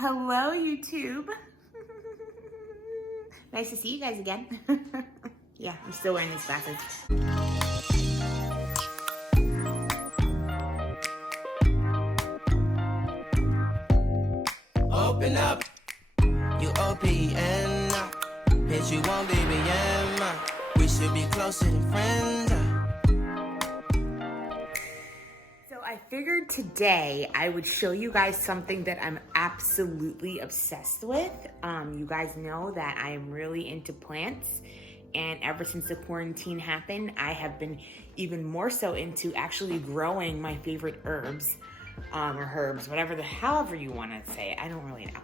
Hello, YouTube. Nice to see you guys again. Yeah, I'm still wearing these glasses. Open up, you OPN. Bitch, you won't be BM. We should be closer than friends. So I figured today I would show you guys something that I'm absolutely obsessed with. You guys know that I am really into plants, and ever since the quarantine happened, I have been even more so into actually growing my favorite herbs, or herbs, however you want to say it. I don't really know.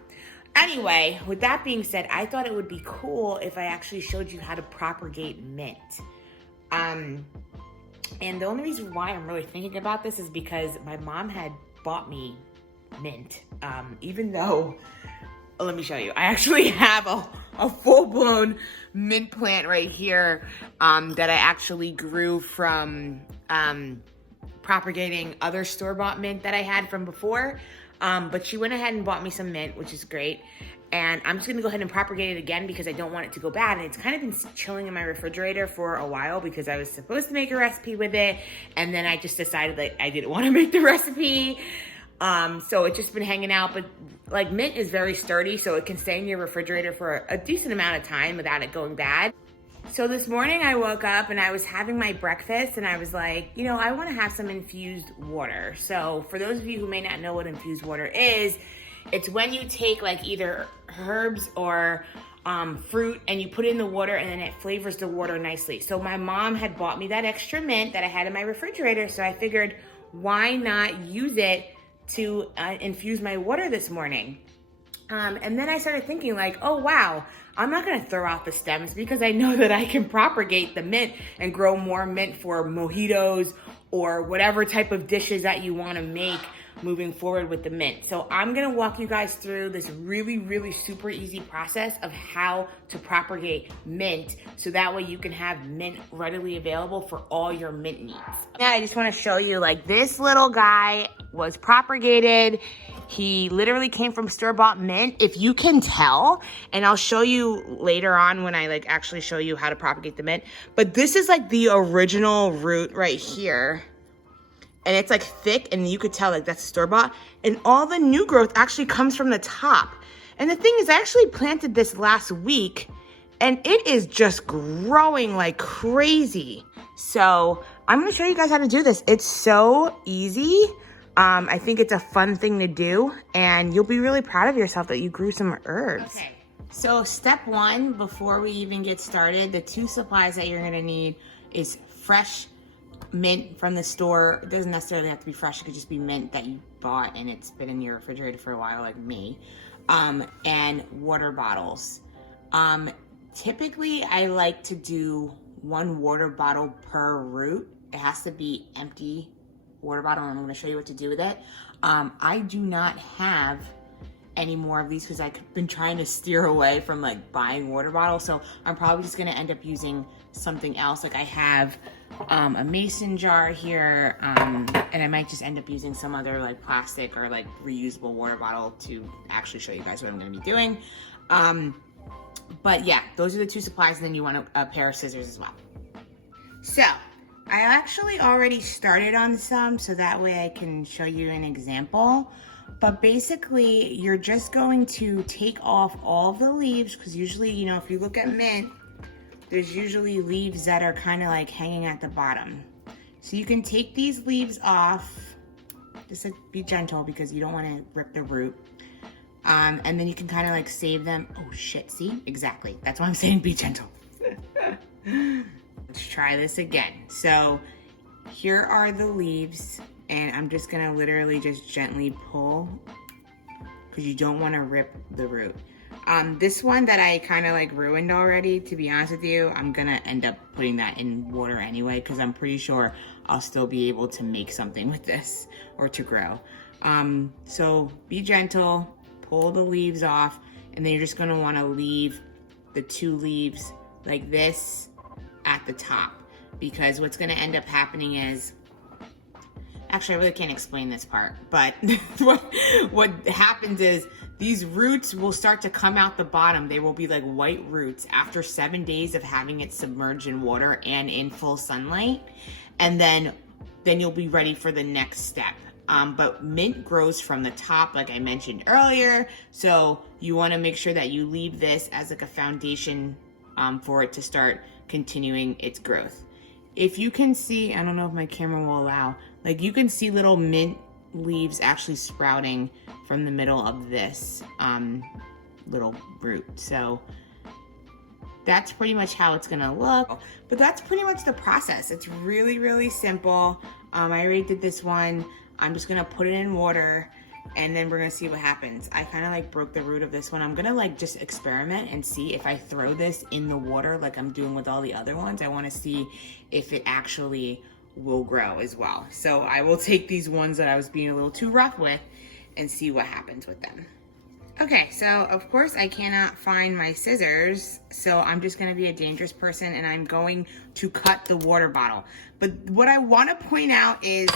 Anyway, with that being said, I thought it would be cool if I actually showed you how to propagate mint. And the only reason why I'm really thinking about this is because my mom had bought me mint, even though, let me show you, I actually have a full-blown mint plant right here that I actually grew from propagating other store-bought mint that I had from before. But she went ahead and bought me some mint, which is great. And I'm just gonna go ahead and propagate it again because I don't want it to go bad. And it's kind of been chilling in my refrigerator for a while because I was supposed to make a recipe with it. And then I just decided that I didn't want to make the recipe. So it's just been hanging out, but like mint is very sturdy, so it can stay in your refrigerator for a decent amount of time without it going bad. So this morning I woke up and I was having my breakfast and I was like, you know, I want to have some infused water. So for those of you who may not know what infused water is, it's when you take like either herbs or fruit and you put it in the water and then it flavors the water nicely. So my mom had bought me that extra mint that I had in my refrigerator, so I figured why not use it to infuse my water this morning. And then I started thinking like, oh wow, I'm not gonna throw out the stems because I know that I can propagate the mint and grow more mint for mojitos or whatever type of dishes that you wanna make moving forward with the mint. So I'm gonna walk you guys through this really super easy process of how to propagate mint so that way you can have mint readily available for all your mint needs. Now I just wanna show you, like, this little guy was propagated. He literally came from store-bought mint, if you can tell, and I'll show you later on when I like actually show you how to propagate the mint. But this is like the original root right here. And it's like thick and you could tell like that's store-bought. And all the new growth actually comes from the top. And the thing is, I actually planted this last week and it is just growing like crazy. So I'm gonna show you guys how to do this. It's so easy. I think it's a fun thing to do and you'll be really proud of yourself that you grew some herbs. Okay, so step one, before we even get started, the two supplies that you're gonna need is fresh mint from the store. It doesn't necessarily have to be fresh, it could just be mint that you bought and it's been in your refrigerator for a while like me. And water bottles. Typically I like to do 1 water bottle per root. It has to be empty water bottle, and I'm going to show you what to do with it. I do not have any more of these because I've been trying to steer away from like buying water bottles, so I'm probably just going to end up using something else. Like I have a mason jar here, and I might just end up using some other like plastic or like reusable water bottle to actually show you guys what I'm going to be doing. But yeah, those are the two supplies, and then you want a pair of scissors as well. So I actually already started on some, so that way I can show you an example. But basically, you're just going to take off all the leaves, because usually, you know, if you look at mint, there's usually leaves that are kind of like hanging at the bottom. So you can take these leaves off, just like be gentle because you don't want to rip the root. And then you can kind of like save them. Oh shit, see? Exactly. That's why I'm saying be gentle. Let's try this again. So here are the leaves, and I'm just gonna literally just gently pull because you don't want to rip the root. This one that I kind of like ruined already, to be honest with you, I'm gonna end up putting that in water anyway because I'm pretty sure I'll still be able to make something with this or to grow. So be gentle, pull the leaves off, and then you're just gonna want to leave the 2 leaves like this at the top, because what's going to end up happening is, actually I really can't explain this part, but what happens is these roots will start to come out the bottom. They will be like white roots after 7 days of having it submerged in water and in full sunlight. And then you'll be ready for the next step. But mint grows from the top, like I mentioned earlier. So you want to make sure that you leave this as like a foundation for it to start continuing its growth. If you can see, I don't know if my camera will allow, like you can see little mint leaves actually sprouting from the middle of this little root. So that's pretty much how it's gonna look. But that's pretty much the process. It's really, really simple. I already did this one. I'm just gonna put it in water and then we're gonna see what happens. I kind of like broke the root of this one. I'm gonna like just experiment and see if I throw this in the water like I'm doing with all the other ones. I wanna see if it actually will grow as well. So I will take these ones that I was being a little too rough with and see what happens with them. Okay, so of course I cannot find my scissors, so I'm just gonna be a dangerous person and I'm going to cut the water bottle. But what I wanna point out is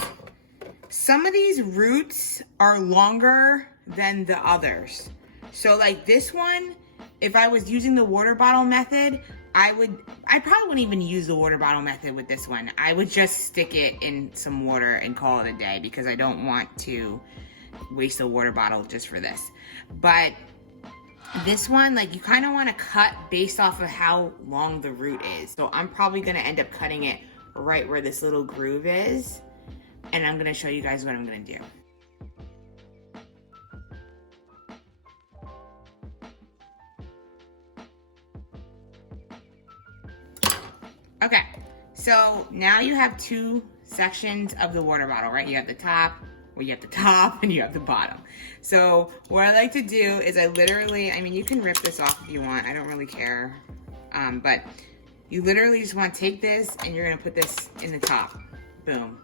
some of these roots are longer than the others. So like this one, if I was using the water bottle method, I probably wouldn't even use the water bottle method with this one. I would just stick it in some water and call it a day because I don't want to waste a water bottle just for this. But this one, like you kind of want to cut based off of how long the root is. So I'm probably going to end up cutting it right where this little groove is. And I'm going to show you guys what I'm going to do. Okay, so now you have two sections of the water bottle, right? You have the top, and you have the bottom. So what I like to do is I mean, you can rip this off if you want. I don't really care. But you literally just want to take this and you're going to put this in the top. Boom.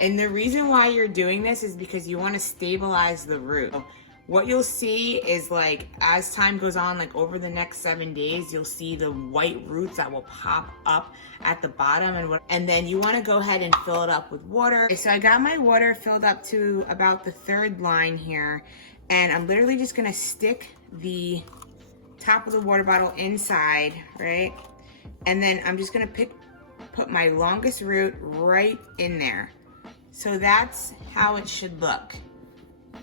And the reason why you're doing this is because you want to stabilize the root. What you'll see is like as time goes on, like over the next 7 days, you'll see the white roots that will pop up at the bottom and then you want to go ahead and fill it up with water. Okay, so I got my water filled up to about the 3rd line here and I'm literally just going to stick the top of the water bottle inside, right? And then I'm just going to put my longest root right in there. So that's how it should look,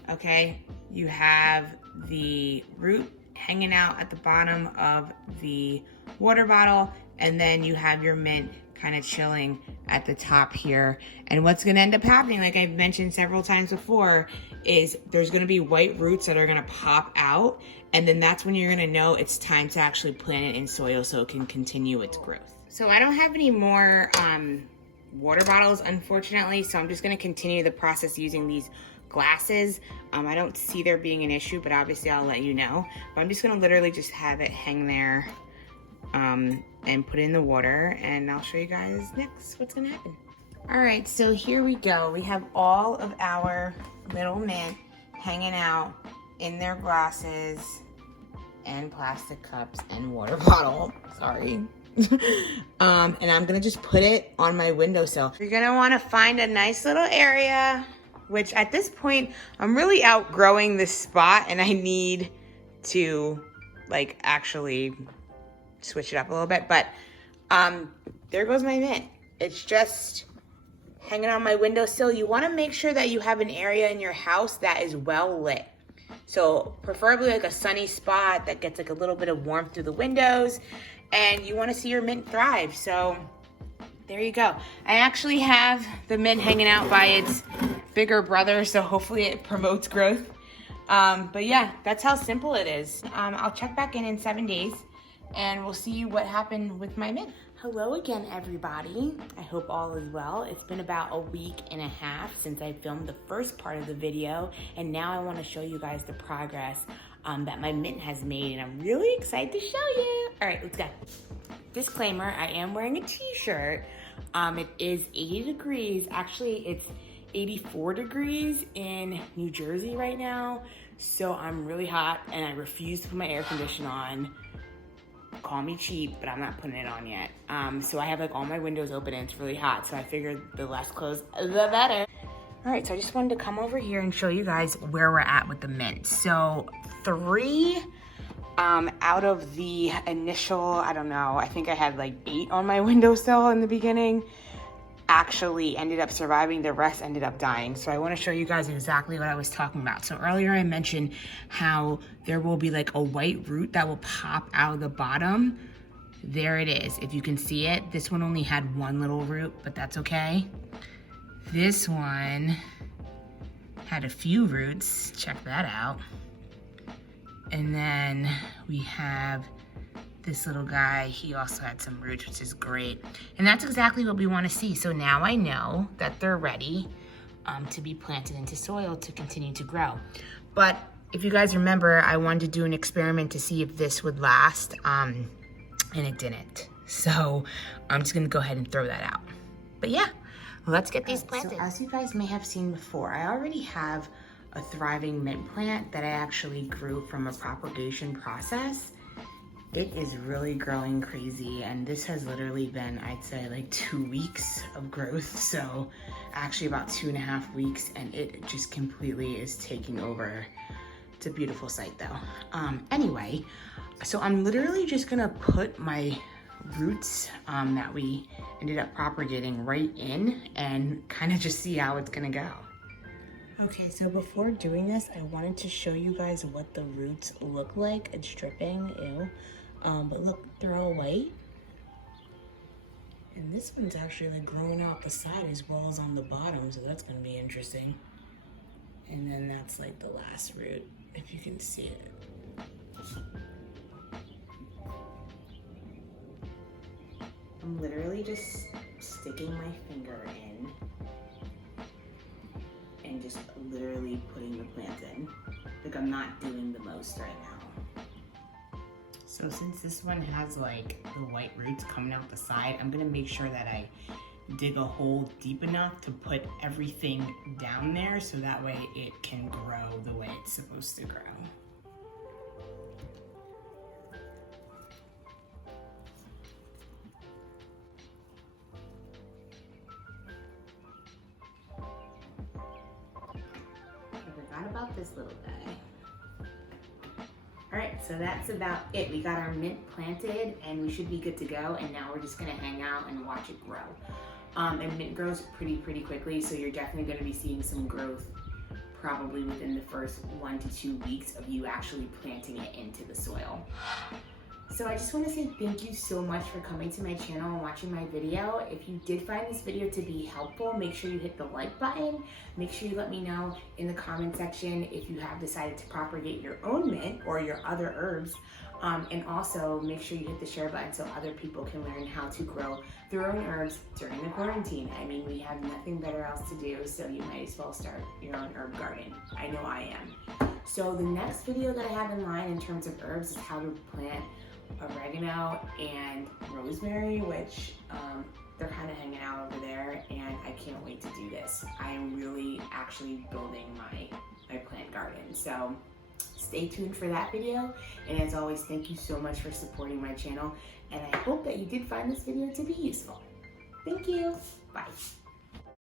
okay? You have the root hanging out at the bottom of the water bottle, and then you have your mint kind of chilling at the top here. And what's gonna end up happening, like I've mentioned several times before, is there's gonna be white roots that are gonna pop out, and then that's when you're gonna know it's time to actually plant it in soil so it can continue its growth. So I don't have any more water bottles, unfortunately, so I'm just gonna continue the process using these glasses. I don't see there being an issue, but obviously I'll let you know. But I'm just gonna literally just have it hang there and put it in the water, and I'll show you guys next what's gonna happen. All right, so here we go. We have all of our little mint hanging out in their glasses and plastic cups and water bottle. Sorry. And I'm gonna just put it on my windowsill. You're gonna wanna find a nice little area, which at this point, I'm really outgrowing this spot and I need to like actually switch it up a little bit, but there goes my mint. It's just hanging on my windowsill. You wanna make sure that you have an area in your house that is well lit. So preferably like a sunny spot that gets like a little bit of warmth through the windows, and you wanna see your mint thrive. So there you go. I actually have the mint hanging out by its bigger brother, so hopefully it promotes growth. But yeah, that's how simple it is. I'll check back in 7 days and we'll see what happened with my mint. Hello again, everybody. I hope all is well. It's been about a week and a half since I filmed the first part of the video, and now I want to show you guys the progress that my mint has made, and I'm really excited to show you. All right, let's go. Disclaimer, I am wearing a t-shirt. It is 80 degrees. Actually, it's 84 degrees in New Jersey right now, so I'm really hot and I refuse to put my air conditioner on. Call me cheap, but I'm not putting it on yet. So I have like all my windows open and it's really hot, so I figured the less clothes, the better. All right, so I just wanted to come over here and show you guys where we're at with the mint. So 3 out of the initial, I don't know, I think I had like 8 on my windowsill in the beginning, actually ended up surviving. The rest ended up dying. So I want to show you guys exactly what I was talking about. So earlier I mentioned how there will be like a white root that will pop out of the bottom. There it is. If you can see it, this one only had 1 little root, but that's okay. This one had a few roots. Check that out. And then we have this little guy. He also had some roots, which is great. And that's exactly what we want to see. So now I know that they're ready to be planted into soil to continue to grow. But if you guys remember, I wanted to do an experiment to see if this would last, and it didn't. So I'm just gonna go ahead and throw that out. But yeah, let's get these planted. So as you guys may have seen before, I already have a thriving mint plant that I actually grew from a propagation process. It is really growing crazy, and this has literally been, I'd say, like 2 weeks of growth. So actually about 2.5 weeks, and it just completely is taking over. It's a beautiful sight though. Anyway, so I'm literally just gonna put my roots that we ended up propagating right in and kind of just see how it's gonna go. Okay, so before doing this, I wanted to show you guys what the roots look like. It's dripping, ew. But look, they're all white. And this one's actually like growing out the side as well as on the bottom, so that's gonna be interesting. And then that's like the last root, if you can see it. I'm literally just sticking my finger in and just literally putting the plant in. Like I'm not doing the most right now. So since this one has like the white roots coming out the side, I'm gonna make sure that I dig a hole deep enough to put everything down there so that way it can grow the way it's supposed to grow. I forgot about this little guy. All right, so that's about it. We got our mint planted and we should be good to go. And now we're just gonna hang out and watch it grow. And mint grows pretty quickly, so you're definitely gonna be seeing some growth probably within the first 1 to 2 weeks of you actually planting it into the soil. So I just want to say thank you so much for coming to my channel and watching my video. If you did find this video to be helpful, make sure you hit the like button. Make sure you let me know in the comment section if you have decided to propagate your own mint or your other herbs. And also make sure you hit the share button so other people can learn how to grow their own herbs during the quarantine. I mean, we have nothing better else to do, so you might as well start your own herb garden. I know I am. So the next video that I have in line in terms of herbs is how to plant oregano and rosemary, which they're kind of hanging out over there, and I can't wait to do this. I am really actually building my plant garden. So stay tuned for that video, and as always, thank you so much for supporting my channel, and I hope that you did find this video to be useful. Thank you. Bye.